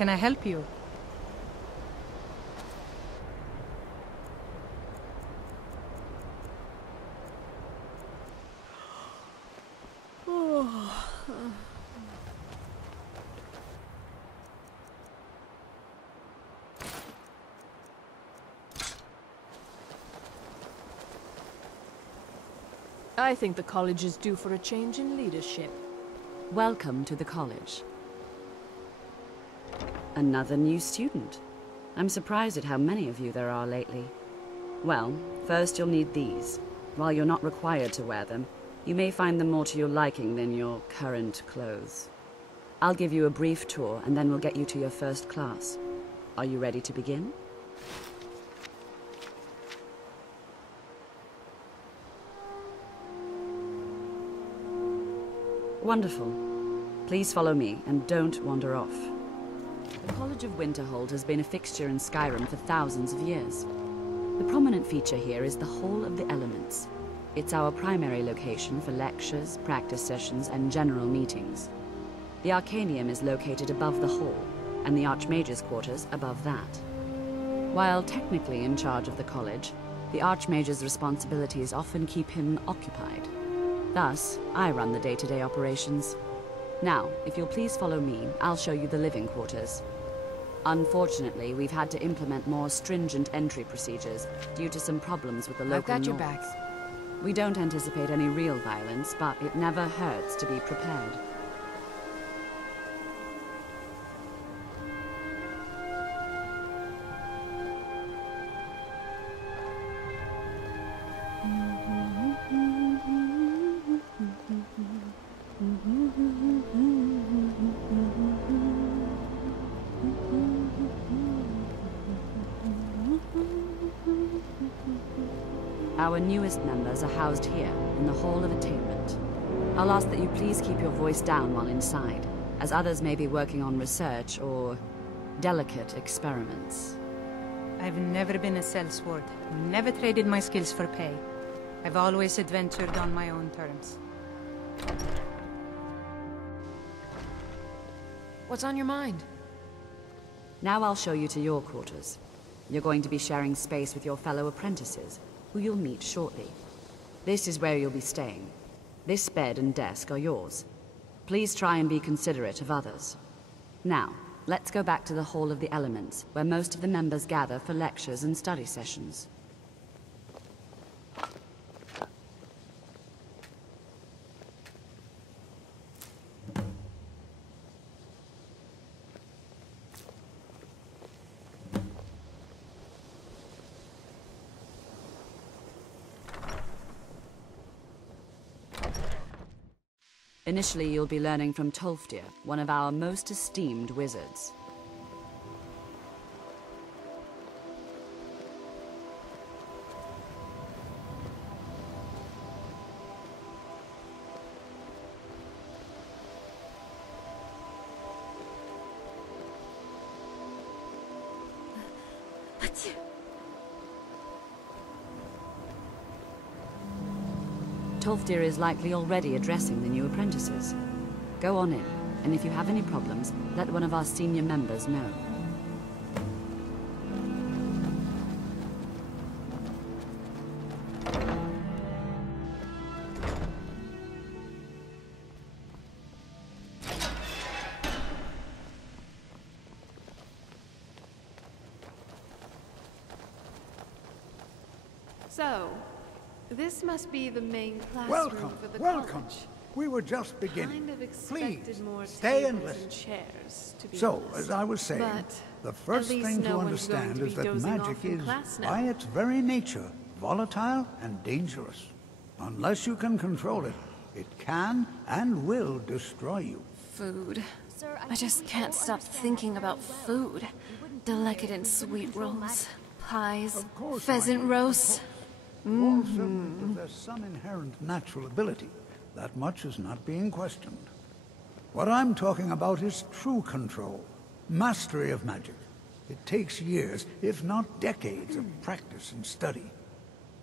Can I help you? I think the college is due for a change in leadership. Welcome to the college. Another new student. I'm surprised at how many of you there are lately. Well, first you'll need these. While you're not required to wear them, you may find them more to your liking than your current clothes. I'll give you a brief tour, and then we'll get you to your first class. Are you ready to begin? Wonderful. Please follow me, and don't wander off. The College of Winterhold has been a fixture in Skyrim for thousands of years. The prominent feature here is the Hall of the Elements. It's our primary location for lectures, practice sessions, and general meetings. The Arcanium is located above the hall, and the Archmage's quarters above that. While technically in charge of the college, the Archmage's responsibilities often keep him occupied. Thus, I run the day-to-day operations. Now, if you'll please follow me, I'll show you the living quarters. Unfortunately, we've had to implement more stringent entry procedures due to some problems with the local I've got your norms. back. We don't anticipate any real violence, but it never hurts to be prepared. Our newest members are housed here, in the Hall of Attainment. I'll ask that you please keep your voice down while inside, as others may be working on research or delicate experiments. I've never been a sellsword. Never traded my skills for pay. I've always adventured on my own terms. What's on your mind? Now I'll show you to your quarters. You're going to be sharing space with your fellow apprentices, who you'll meet shortly. This is where you'll be staying. This bed and desk are yours. Please try and be considerate of others. Now, let's go back to the Hall of the Elements, where most of the members gather for lectures and study sessions. Initially, you'll be learning from Tolfdir, one of our most esteemed wizards. Tolfdir is likely already addressing the new apprentices. Go on in, and if you have any problems, let one of our senior members know. So, this must be the main classroom Welcome, for the welcome. college. We were just beginning. Kind of expected Please, more stay and tables listen. chairs, to be So, honest. as I was saying, But the first at least thing no to one's going understand to is be that dozing magic off in is, class now. by its very nature, volatile and dangerous. Unless you can control it, it can and will destroy you. Food. I just can't stop thinking about food. Decadent sweet rolls, pies, Of course, pheasant Marjorie, of roasts. All certainly possess some inherent natural ability. That much is not being questioned. What I'm talking about is true control, mastery of magic. It takes years, if not decades, of practice and study.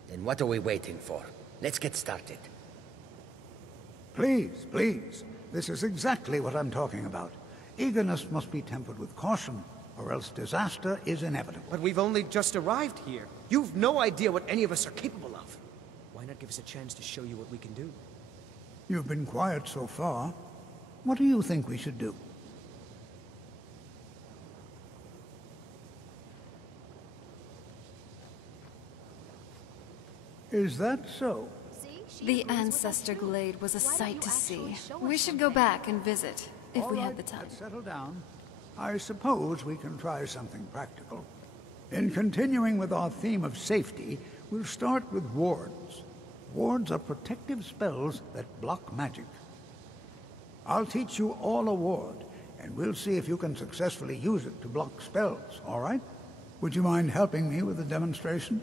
Then what are we waiting for? Let's get started. Please, please. This is exactly what I'm talking about. Eagerness must be tempered with caution, or else disaster is inevitable. But we've only just arrived here. You've no idea what any of us are capable of. Why not give us a chance to show you what we can do? You've been quiet so far. What do you think we should do? Is that so? The Ancestor Glade was a sight to see. We should go back and visit, if we had the time. Let's settle down. I suppose we can try something practical. In continuing with our theme of safety, we'll start with wards. Wards are protective spells that block magic. I'll teach you all a ward, and we'll see if you can successfully use it to block spells, all right? Would you mind helping me with the demonstration?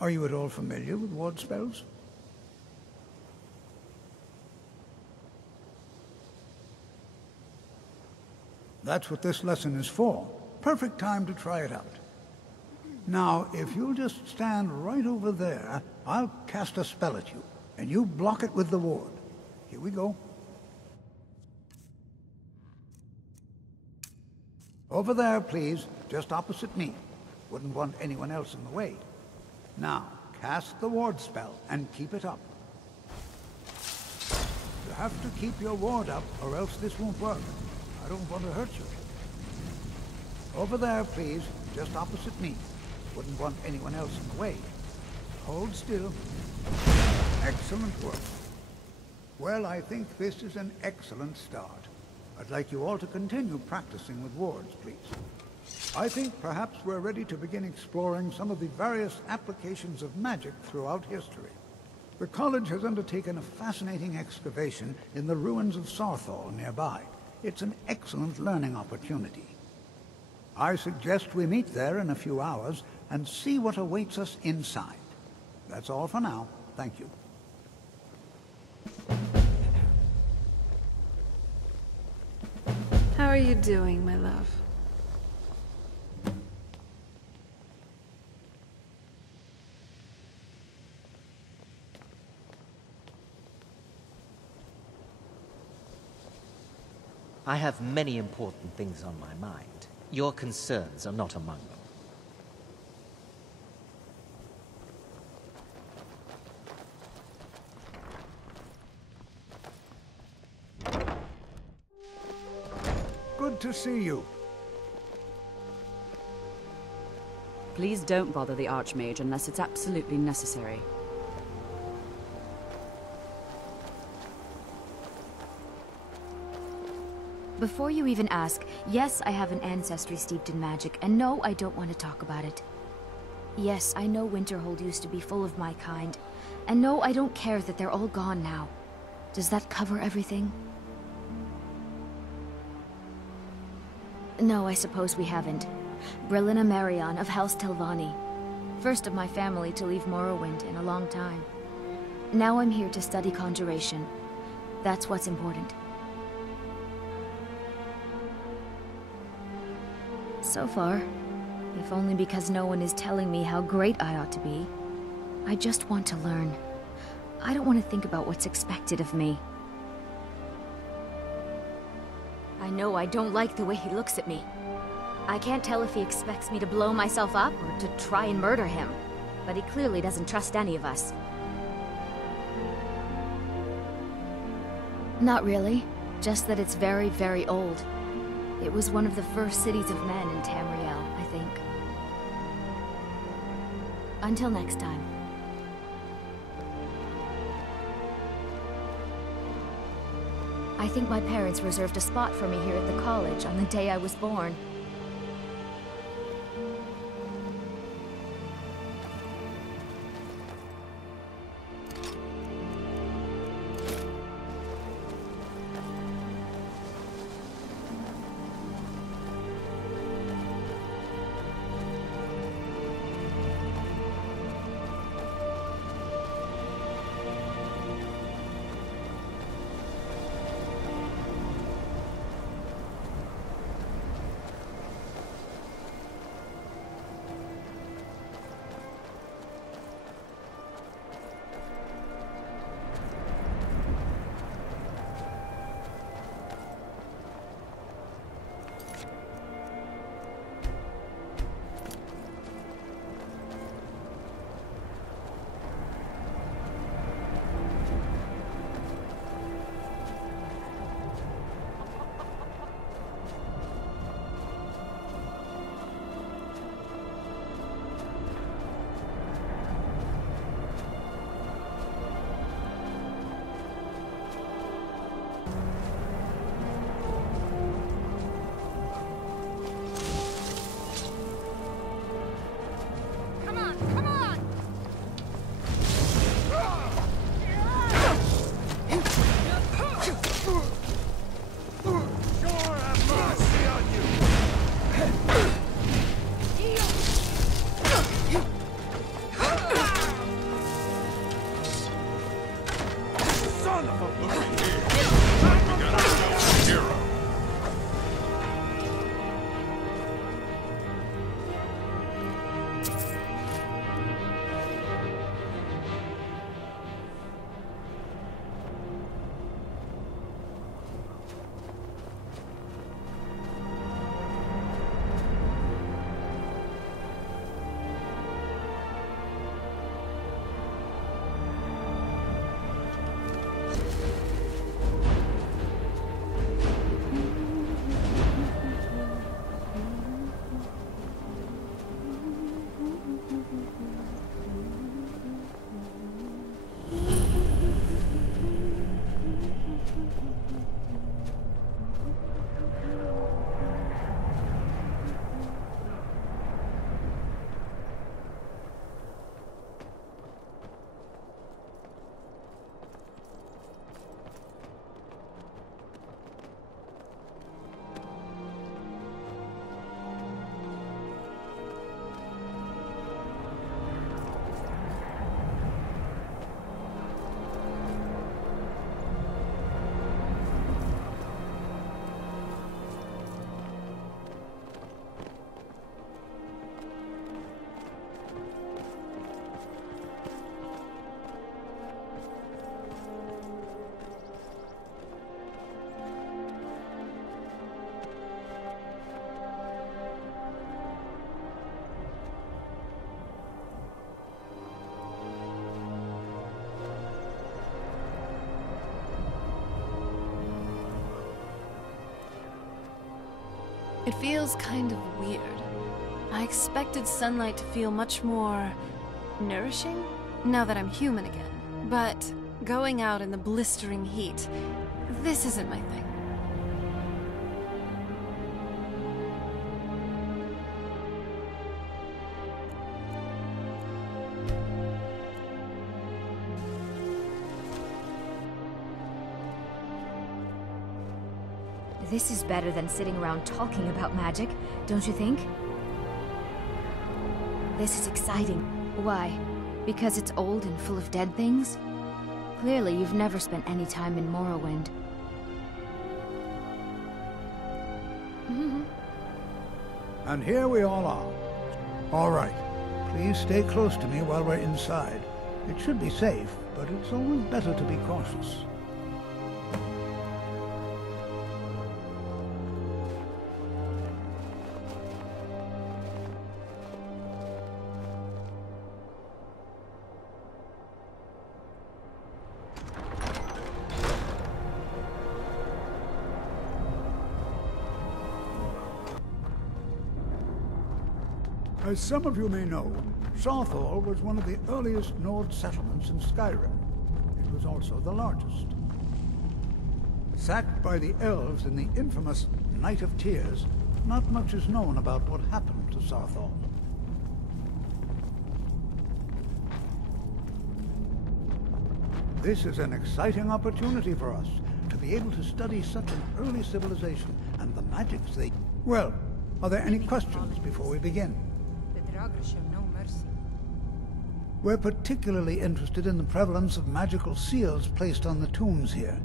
Are you at all familiar with ward spells? That's what this lesson is for. Perfect time to try it out. Now, if you'll just stand right over there, I'll cast a spell at you, and you block it with the ward. Here we go. Over there, please, just opposite me. Wouldn't want anyone else in the way. Now, cast the ward spell, and keep it up. You have to keep your ward up, or else this won't work. I don't want to hurt you. Over there, please, just opposite me. Wouldn't want anyone else in the way. Hold still. Excellent work. Well, I think this is an excellent start. I'd like you all to continue practicing with wards, please. I think perhaps we're ready to begin exploring some of the various applications of magic throughout history. The college has undertaken a fascinating excavation in the ruins of Saarthal nearby. It's an excellent learning opportunity. I suggest we meet there in a few hours and see what awaits us inside. That's all for now. Thank you. How are you doing, my love? I have many important things on my mind. Your concerns are not among them. Good to see you. Please don't bother the Archmage unless it's absolutely necessary. Before you even ask, yes, I have an ancestry steeped in magic, and no, I don't want to talk about it. Yes, I know Winterhold used to be full of my kind, and no, I don't care that they're all gone now. Does that cover everything? No, I suppose we haven't. Brillina Marion of House Telvanni. First of my family to leave Morrowind in a long time. Now I'm here to study conjuration. That's what's important. So far, if only because no one is telling me how great I ought to be. I just want to learn. I don't want to think about what's expected of me. I know I don't like the way he looks at me. I can't tell if he expects me to blow myself up or to try and murder him, but he clearly doesn't trust any of us. Not really, just that it's very, very old. It was one of the first cities of men in Tamriel, I think. Until next time. I think my parents reserved a spot for me here at the college on the day I was born. Wonderful. Looky here. We got ourselves a hero. It feels kind of weird. I expected sunlight to feel much more nourishing now that I'm human again. But going out in the blistering heat, this isn't my thing. This is better than sitting around talking about magic, don't you think? This is exciting. Why? Because it's old and full of dead things? Clearly, you've never spent any time in Morrowind. And here we all are. All right. Please stay close to me while we're inside. It should be safe, but it's always better to be cautious. As some of you may know, Saarthal was one of the earliest Nord settlements in Skyrim. It was also the largest. Sacked by the elves in the infamous Night of Tears, not much is known about what happened to Saarthal. This is an exciting opportunity for us, to be able to study such an early civilization and the magics they... Well, are there any questions before we begin? Show no mercy. We're particularly interested in the prevalence of magical seals placed on the tombs here.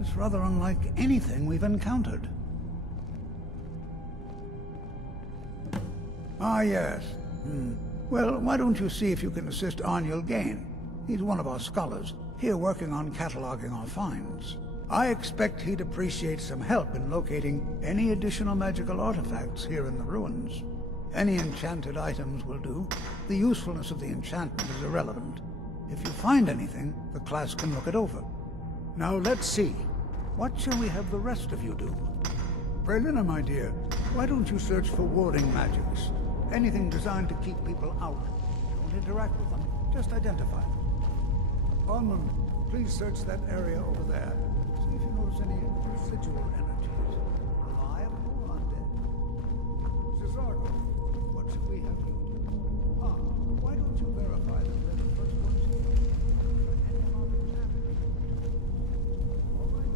It's rather unlike anything we've encountered. Ah, yes. Well, why don't you see if you can assist Arniel Gain? He's one of our scholars, here working on cataloging our finds. I expect he'd appreciate some help in locating any additional magical artifacts here in the ruins. Any enchanted items will do. The usefulness of the enchantment is irrelevant. If you find anything, the class can look it over. Now let's see. What shall we have the rest of you do? Prelina, my dear, why don't you search for warding magics? Anything designed to keep people out. Don't interact with them, just identify them. Onmund, please search that area over there. See if you notice any residual energies. Alive or undead. Cesargo, what should we have you do? Why don't you verify that they're the first ones here? For any amount of time. All right,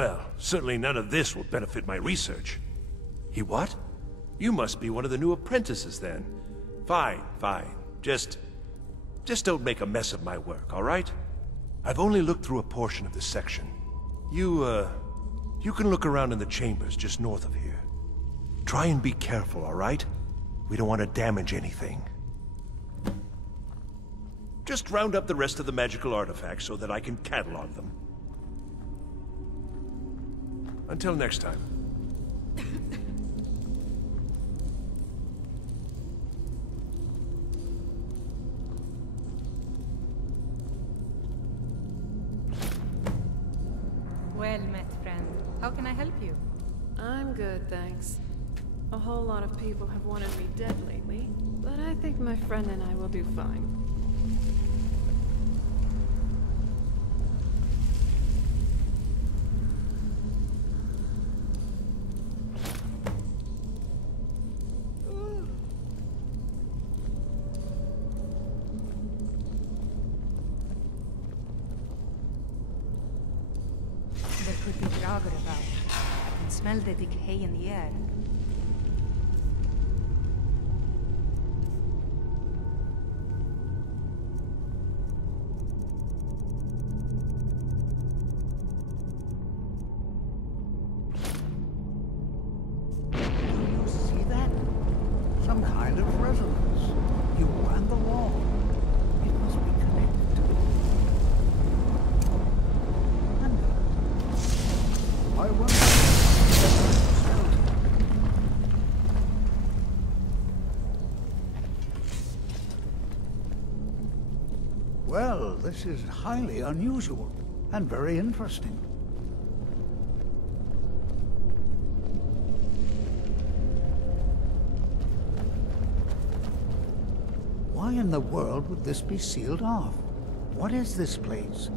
Well, certainly none of this will benefit my research. He what? You must be one of the new apprentices then. Fine, fine. Just don't make a mess of my work, all right? I've only looked through a portion of this section. You can look around in the chambers just north of here. Try and be careful, all right? We don't want to damage anything. Just round up the rest of the magical artifacts so that I can catalog them. Until next time. Well met, friend. How can I help you? I'm good, thanks. A whole lot of people have wanted me dead lately, but I think my friend and I will do fine. There could be Draugr about. I can smell the decay in the air. Some kind of resonance. You and the wall. It must be connected to it. And I wonder. Well, this is highly unusual and very interesting. Why in the world would this be sealed off? What is this place?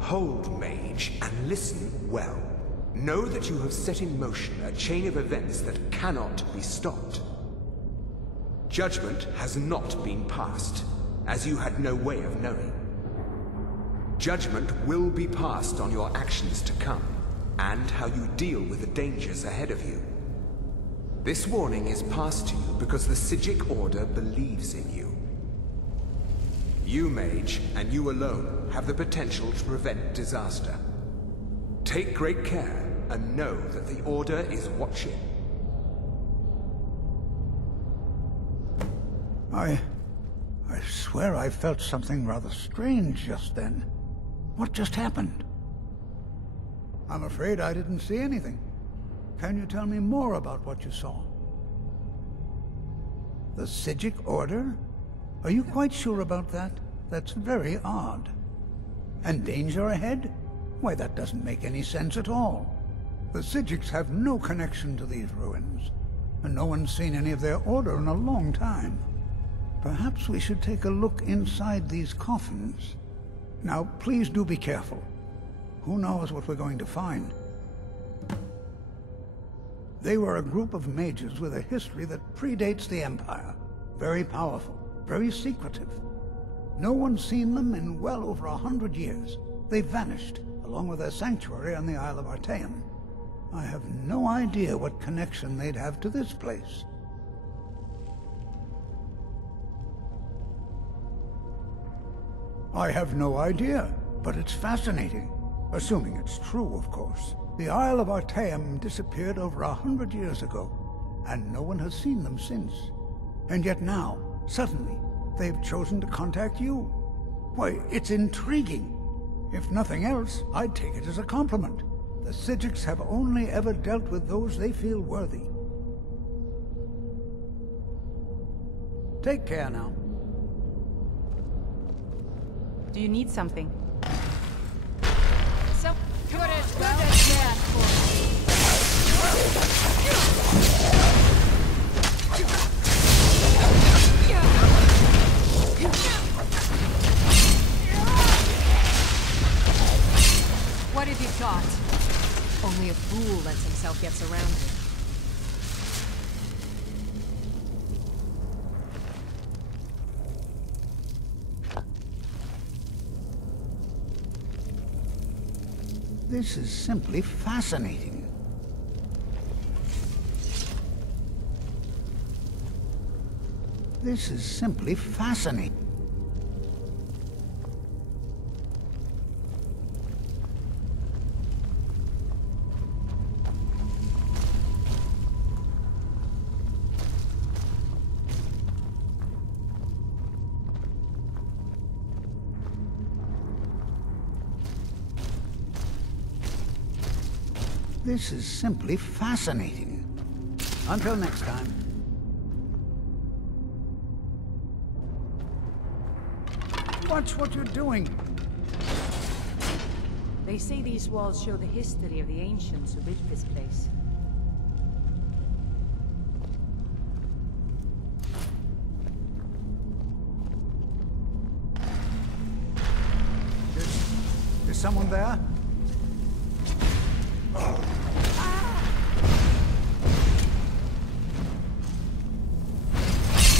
Hold, mage, and listen well. Know that you have set in motion a chain of events that cannot be stopped. Judgment has not been passed, as you had no way of knowing. Judgment will be passed on your actions to come, and how you deal with the dangers ahead of you. This warning is passed to you because the Psijic Order believes in you. You, mage, and you alone, have the potential to prevent disaster. Take great care, and know that the Order is watching. I swear I felt something rather strange just then. What just happened? I'm afraid I didn't see anything. Can you tell me more about what you saw? The Psijic Order? Are you quite sure about that? That's very odd. And danger ahead? Why, that doesn't make any sense at all. The Psijics have no connection to these ruins, and no one's seen any of their order in a long time. Perhaps we should take a look inside these coffins. Now, please do be careful. Who knows what we're going to find? They were a group of mages with a history that predates the Empire. Very powerful, very secretive. No one's seen them in well over 100 years. They vanished, along with their sanctuary on the Isle of Artaeum. I have no idea what connection they'd have to this place. I have no idea, but it's fascinating. Assuming it's true, of course. The Isle of Artaeum disappeared over 100 years ago, and no one has seen them since. And yet now, suddenly, they've chosen to contact you. Why, it's intriguing. If nothing else, I'd take it as a compliment. The Psijics have only ever dealt with those they feel worthy. Take care now. Do you need something? So good as death for What have you got? Only a fool lets himself get surrounded. This is simply fascinating. This is simply fascinating. This is simply fascinating. Until next time. Watch what you're doing. They say these walls show the history of the ancients who built this place. Is someone there?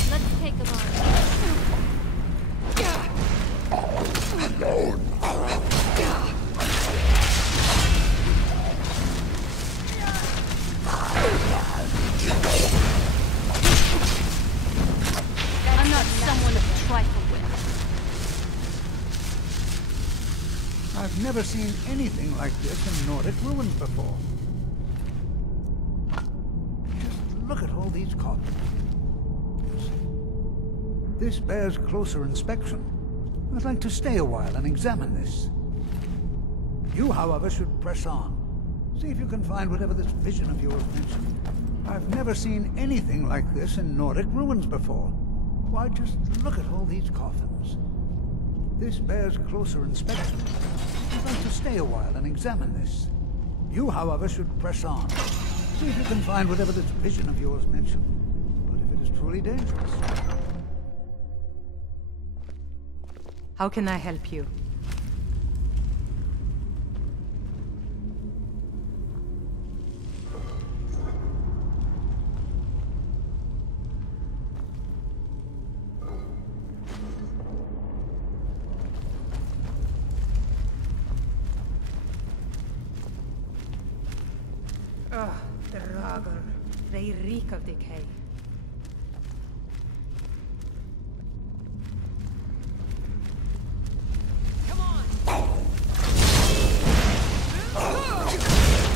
Let's take them on. Alone. I'm not someone to trifle with. I've never seen anything like this in Nordic ruins before. Just look at all these copies. This bears closer inspection. I'd like to stay a while and examine this. You, however, should press on. See if you can find whatever this vision of yours mentioned. I've never seen anything like this in Nordic ruins before. Why, just look at all these coffins. This bears closer inspection. I'd like to stay a while and examine this. You, however, should press on. See if you can find whatever this vision of yours mentioned. But if it is truly dangerous... How can I help you? The Ragar. They reek of decay.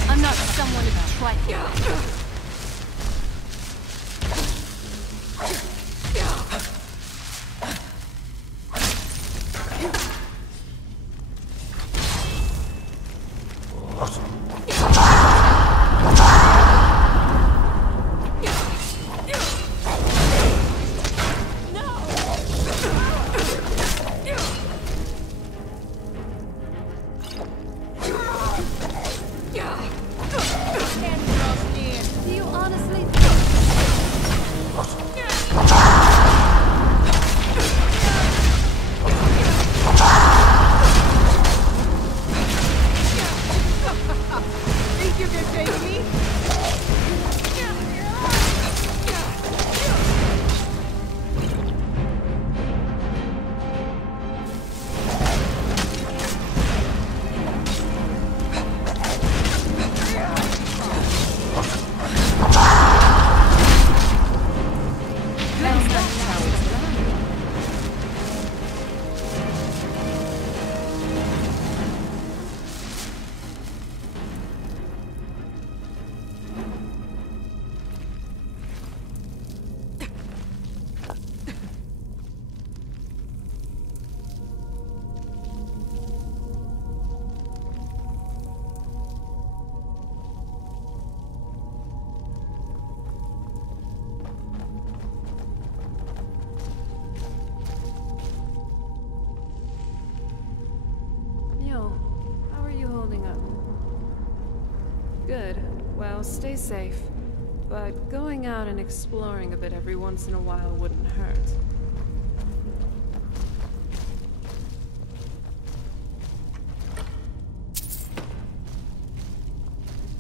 I'm not someone to trifle with. Do you honestly Think you can take me? How are you holding up? Good. Well, stay safe. But going out and exploring a bit every once in a while wouldn't hurt.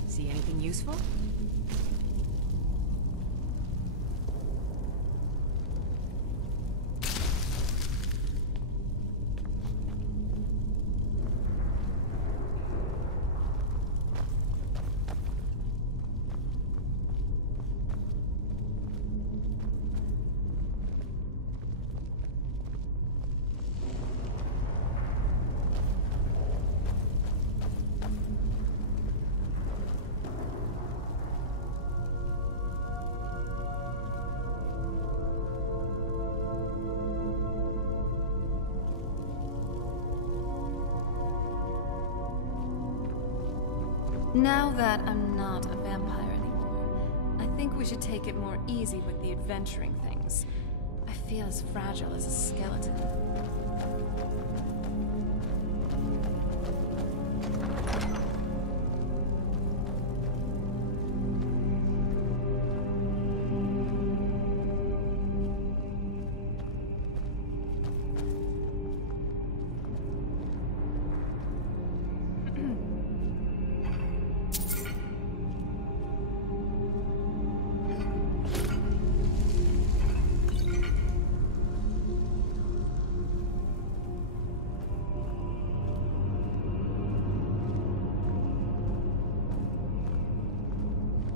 See anything useful? Now that I'm not a vampire anymore, I think we should take it more easy with the adventuring things. I feel as fragile as a skeleton.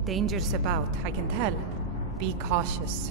Dangers about, I can tell. Be cautious.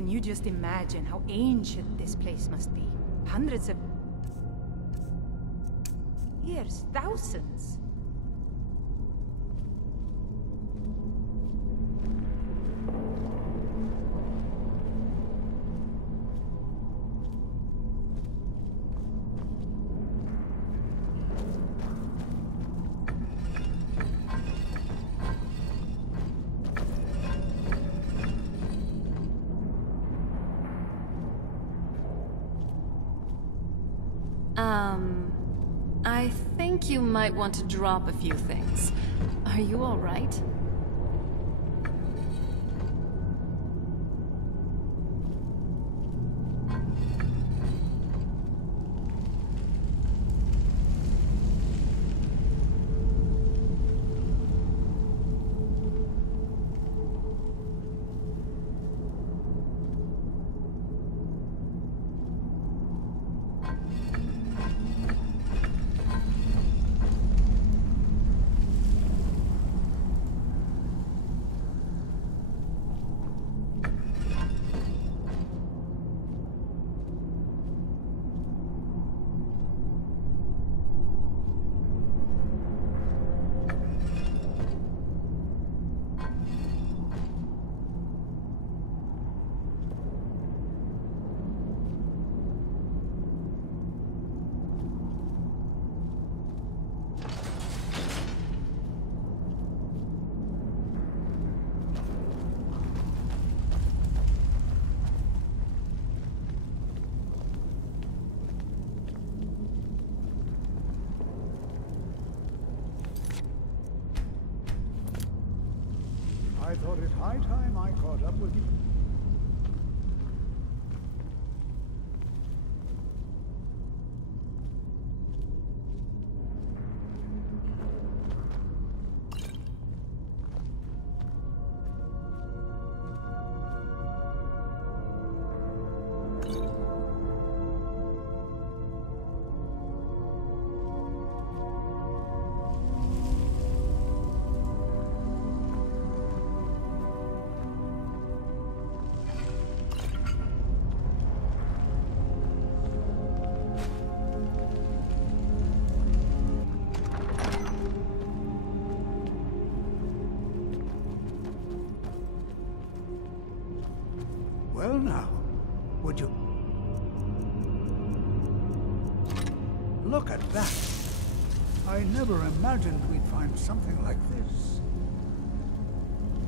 Can you just imagine how ancient this place must be? Hundreds of years, thousands. I think you might want to drop a few things. Are you all right? I thought it high time I caught up with you. Well now, would you... Look at that! I never imagined we'd find something like this.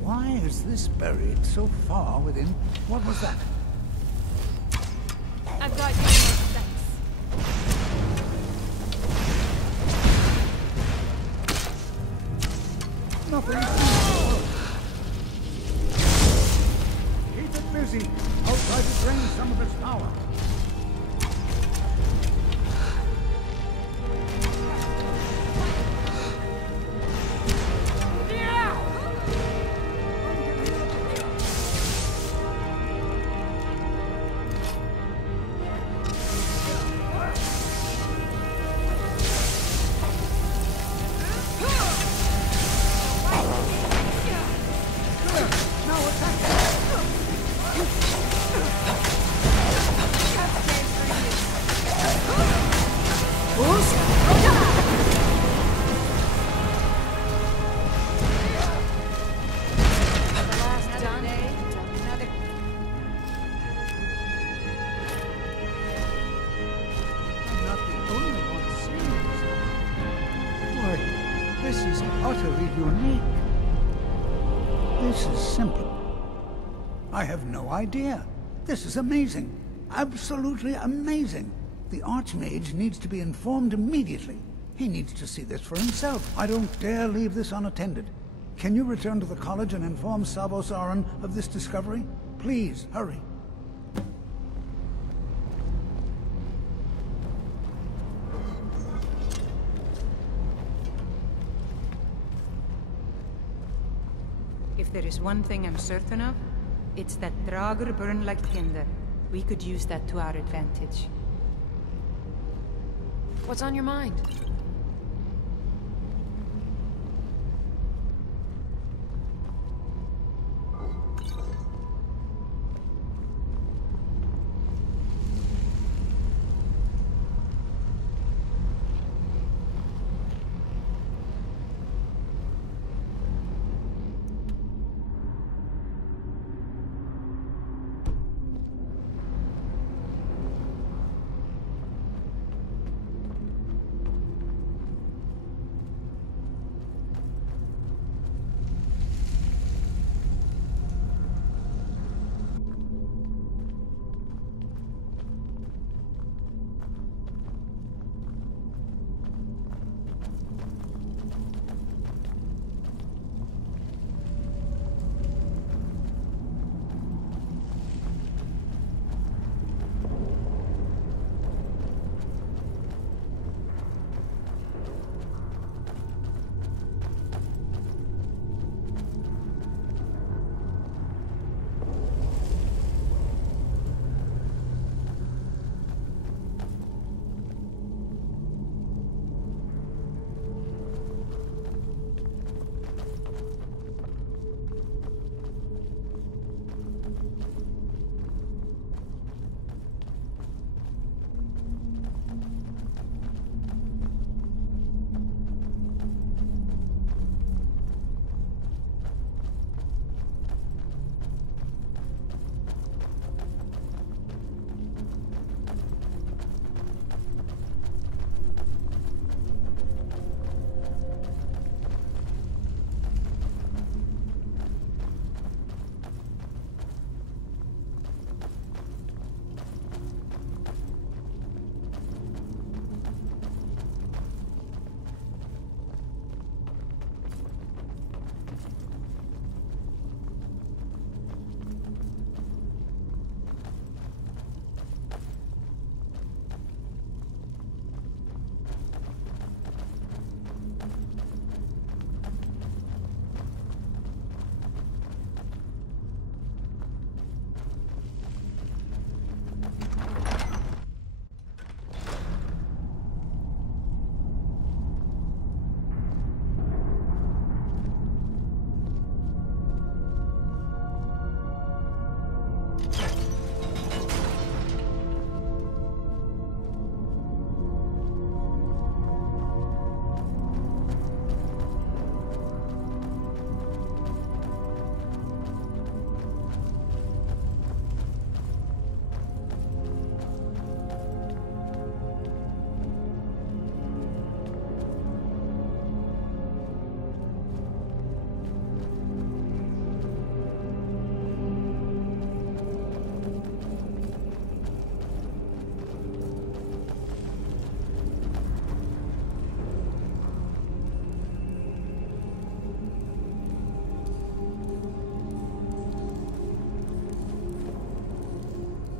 Why is this buried so far within... What was that? I've got you in sense. Nothing. Keep it busy. I'll try to drain some of its power. This is utterly unique. This is simple. I have no idea. This is amazing. Absolutely amazing. The Archmage needs to be informed immediately. He needs to see this for himself. I don't dare leave this unattended. Can you return to the college and inform Sabo Saran of this discovery? Please, hurry. If there is one thing I'm certain of, it's that Draugr burn like tinder. We could use that to our advantage. What's on your mind?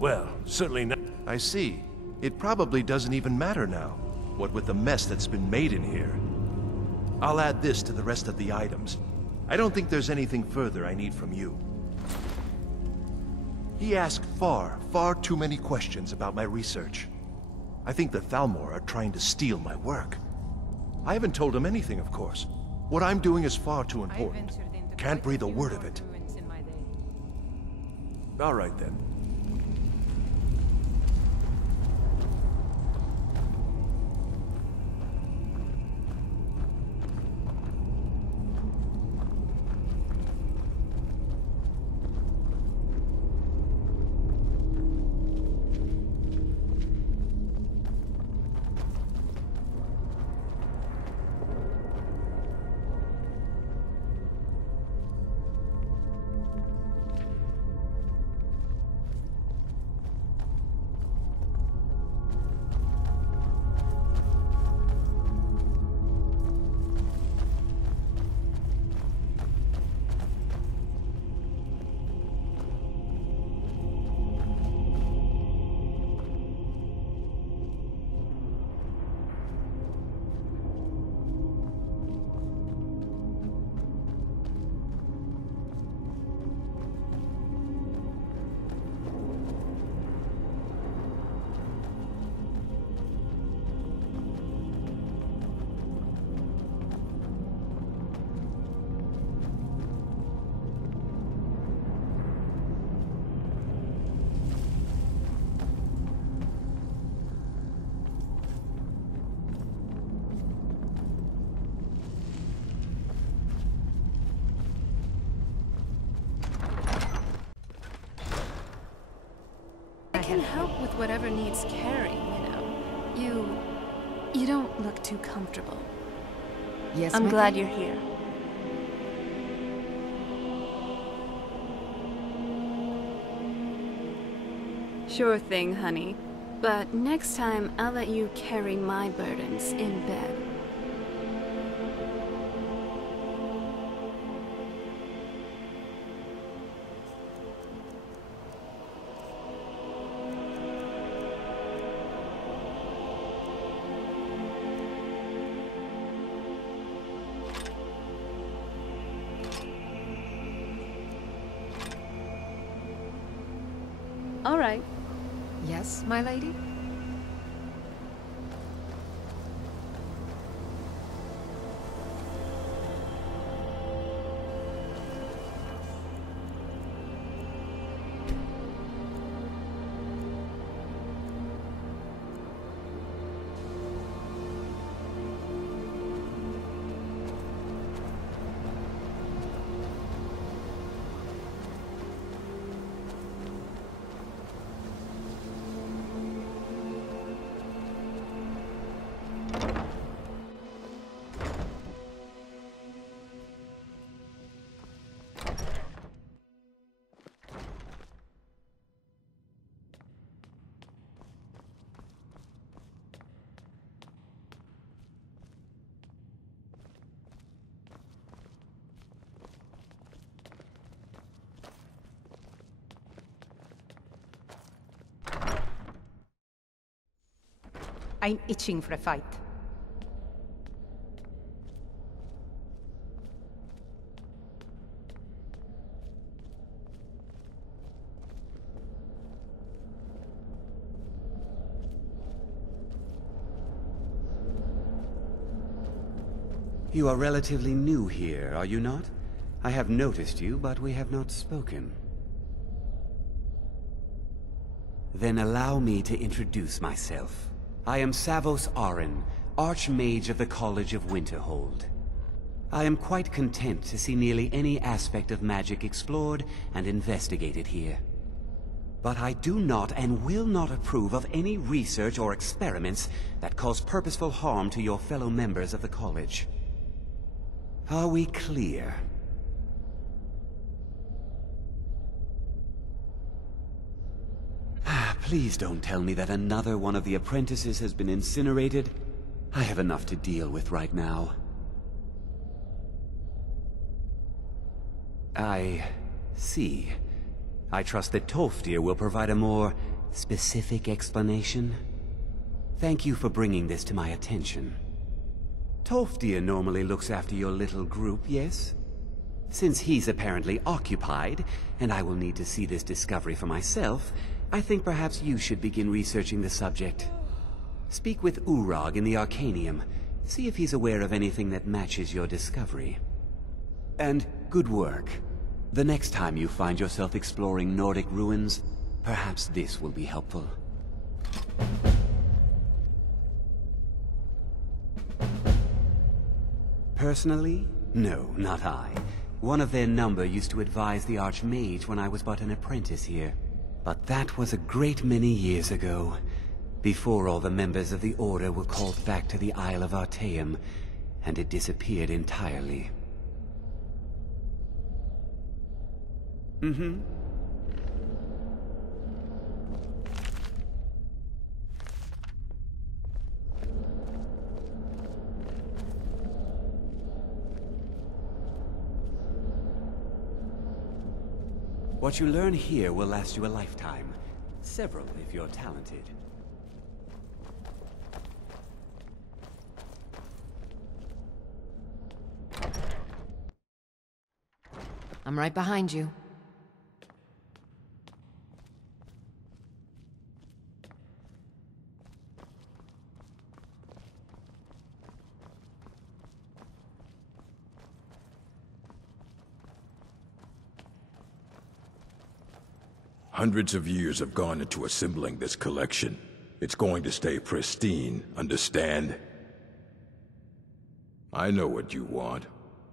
Well, certainly not. I see. It probably doesn't even matter now, what with the mess that's been made in here. I'll add this to the rest of the items. I don't think there's anything further I need from you. He asked far too many questions about my research. I think the Thalmor are trying to steal my work. I haven't told him anything, of course. What I'm doing is far too important. Can't breathe a word of it. All right, then. I can help with whatever needs carrying, you know. You don't look too comfortable. Yes, I'm glad you're here. Sure thing, honey. But next time, I'll let you carry my burdens in bed. All right. Yes, my lady? I'm itching for a fight. You are relatively new here, are you not? I have noticed you, but we have not spoken. Then allow me to introduce myself. I am Savos Arin, Archmage of the College of Winterhold. I am quite content to see nearly any aspect of magic explored and investigated here. But I do not and will not approve of any research or experiments that cause purposeful harm to your fellow members of the College. Are we clear? Please don't tell me that another one of the apprentices has been incinerated. I have enough to deal with right now. I see. I trust that Tolfdir will provide a more specific explanation. Thank you for bringing this to my attention. Tolfdir normally looks after your little group, yes? Since he's apparently occupied, and I will need to see this discovery for myself, I think perhaps you should begin researching the subject. Speak with Urag in the Arcanium. See if he's aware of anything that matches your discovery. And good work. The next time you find yourself exploring Nordic ruins, perhaps this will be helpful. Personally? No, not I. One of their number used to advise the Archmage when I was but an apprentice here. But that was a great many years ago, before all the members of the Order were called back to the Isle of Artaeum, and it disappeared entirely. Mm-hmm. What you learn here will last you a lifetime. Several, if you're talented. I'm right behind you. Hundreds of years have gone into assembling this collection. It's going to stay pristine, understand? I know what you want.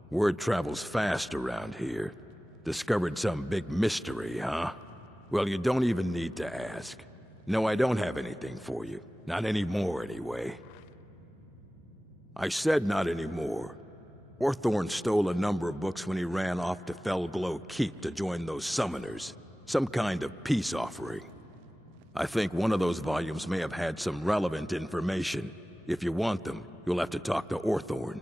Word travels fast around here. Discovered some big mystery, huh? Well, you don't even need to ask. No, I don't have anything for you. Not anymore, anyway. I said not anymore. Orthorn stole a number of books when he ran off to Felglow Keep to join those summoners. Some kind of peace offering. I think one of those volumes may have had some relevant information. If you want them, you'll have to talk to Orthorn.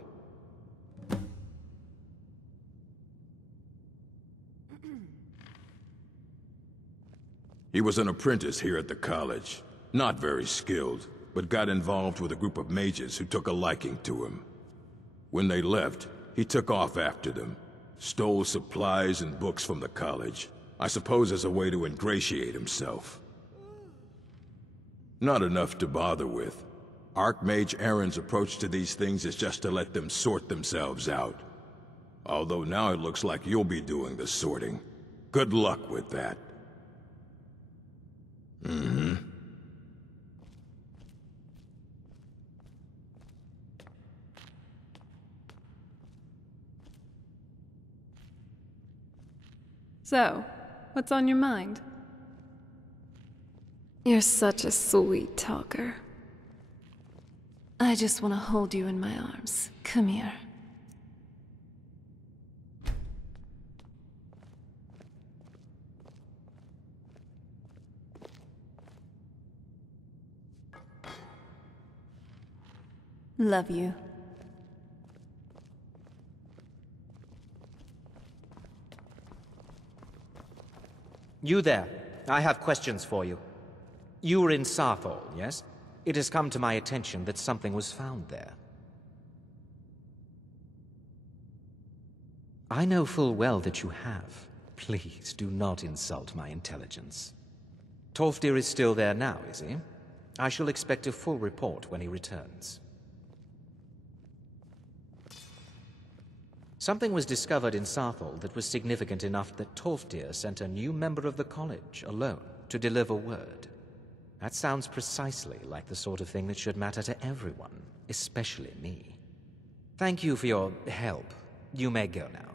He was an apprentice here at the college. Not very skilled, but got involved with a group of mages who took a liking to him. When they left, he took off after them. Stole supplies and books from the college. I suppose as a way to ingratiate himself. Not enough to bother with. Archmage Aaron's approach to these things is just to let them sort themselves out. Although now it looks like you'll be doing the sorting. Good luck with that. Mm-hmm. So, what's on your mind? You're such a sweet talker. I just want to hold you in my arms. Come here. Love you. You there. I have questions for you. You were in Saarthal, yes? It has come to my attention that something was found there. I know full well that you have. Please, do not insult my intelligence. Tolfdir is still there now, is he? I shall expect a full report when he returns. Something was discovered in Saarthal that was significant enough that Tolfdir sent a new member of the college, alone, to deliver word. That sounds precisely like the sort of thing that should matter to everyone, especially me. Thank you for your help. You may go now.